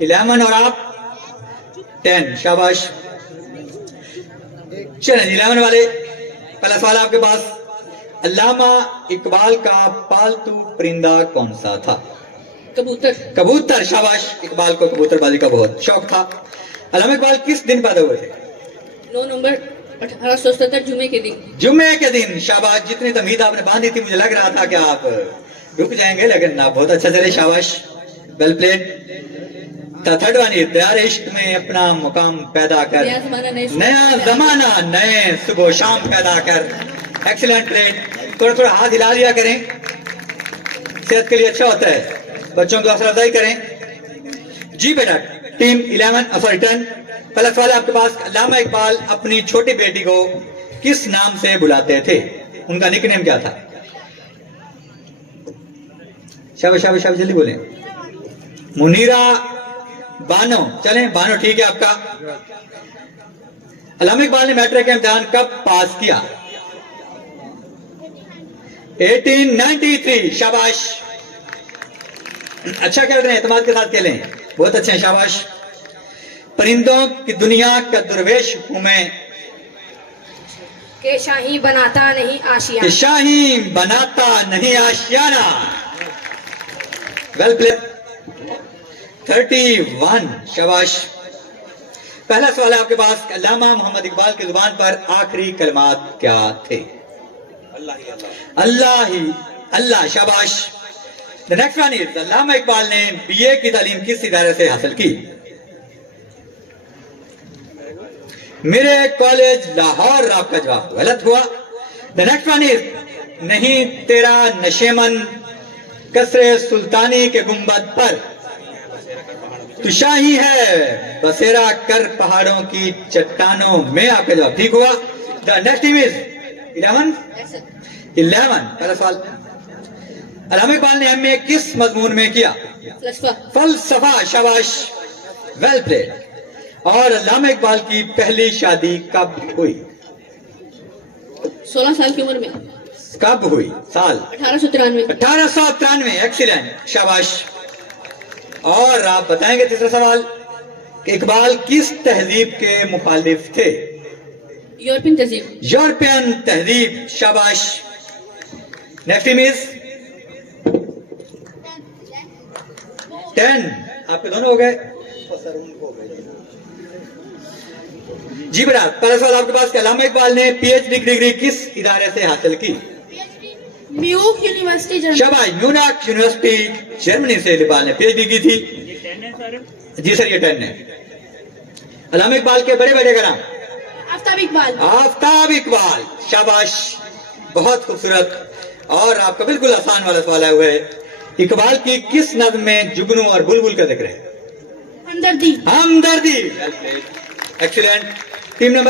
11 और आप 10। शाबाश। चलें 11 वाले, पहला सवाल आपके पास। अल्लामा इकबाल का पालतू परिंदा कौन सा था? कबूतर। कबूतर। शाबाश। इकबाल को कबूतरबाजी का बहुत शौक था। अल्लामा इकबाल किस दिन पैदा हुए थे? 9 नवंबर 1877 जुमे के दिन। जुम्मे के दिन। शाबाश। जितनी तमीद आपने बांधी थी मुझे लग रहा था कि आप रुक जाएंगे, लेकिन आप बहुत अच्छा चले। शाबाश, well played. Third one is प्यारे इश्क में अपना मुकाम पैदा कर, नया जमाना नए सुबह शाम पैदा कर। Excellent played. थोड़ा थोड़ा हाथ हिला लिया करें, सेहत के लिए अच्छा होता है। बच्चों की हौसला अफजाई करें। जी बेटा, टीम 10 पहला सवाल आपके पास। अल्लामा इकबाल अपनी छोटी बेटी को किस नाम से बुलाते थे? उनका निकनेम क्या था? शाबाश शाबाश शाबाश, जल्दी बोलें। मुनीरा, बानो। चलें, बानो ठीक है आपका। अल्लामा इकबाल ने मैट्रिक का इम्तिहान कब पास किया? 1893। शाबाश, अच्छा खेल रहे हैं, एतमाद के साथ खेलें, बहुत अच्छे हैं। शाबाश। परिंदों की दुनिया का दुर्वेश हूं मैं, के शाही बनाता नहीं आशियाना। कि शाही बनाता नहीं आशियाना। Well played. 31। शाबाश। पहला सवाल है आपके पास। अल्लामा मोहम्मद इकबाल की जुबान पर आखिरी कलमात क्या थे? अल्लाह ही अल्लाह। शाबाश। द नेक्स्ट वन इज अल्लामा इकबाल ने बीए की तालीम किस इदारे से हासिल की? मेरे कॉलेज लाहौर। आपका जवाब गलत हुआ। द नेक्स्ट वन इज नहीं तेरा नशेमन कसरे सुल्तानी के गुंबद पर तू शाही है बसेरा कर पहाड़ों की चट्टानों में। आपका जवाब ठीक हुआ। द नेक्स्ट टीम इज 11 पहला सवाल। अल्लामा इकबाल ने एमए किस मजमून में किया? फलसफा। शाबाश, वेल प्लेड। और अल्लामा इकबाल की पहली शादी कब हुई? 16 साल की उम्र में। कब हुई? साल 1893। एक्सीलेंट, शाबाश। और आप बताएंगे तीसरा सवाल कि इकबाल किस तहजीब के मुखालिफ थे? यूरोपियन तहजीब। यूरोपियन तहजीब। शाबाश। Next team is 10। आपके दोनों हो गए जी बेटा। पहला सवाल आपके पास। अल्लामा इकबाल ने पीएचडी डिग्री किस इदारे से हासिल की? Munich university Germany. शाबाश, म्यूनिख यूनिवर्सिटी जर्मनी से इकबाल ने पीएचडी की थी। जी सर, ये 10 है। अल्लामा इकबाल के बड़े बेटे का नाम? आफ्ताब इकबाल। आफ्ताब इकबाल। शाबाश, बहुत खूबसूरत। और आपका बिल्कुल आसान वाला सवाल है, हुआ है इकबाल की किस नज़्म में जुगनू और बुलबुल का जिक्र है? हमदर्दी। हमदर्दी, एक्सीलेंट। Team number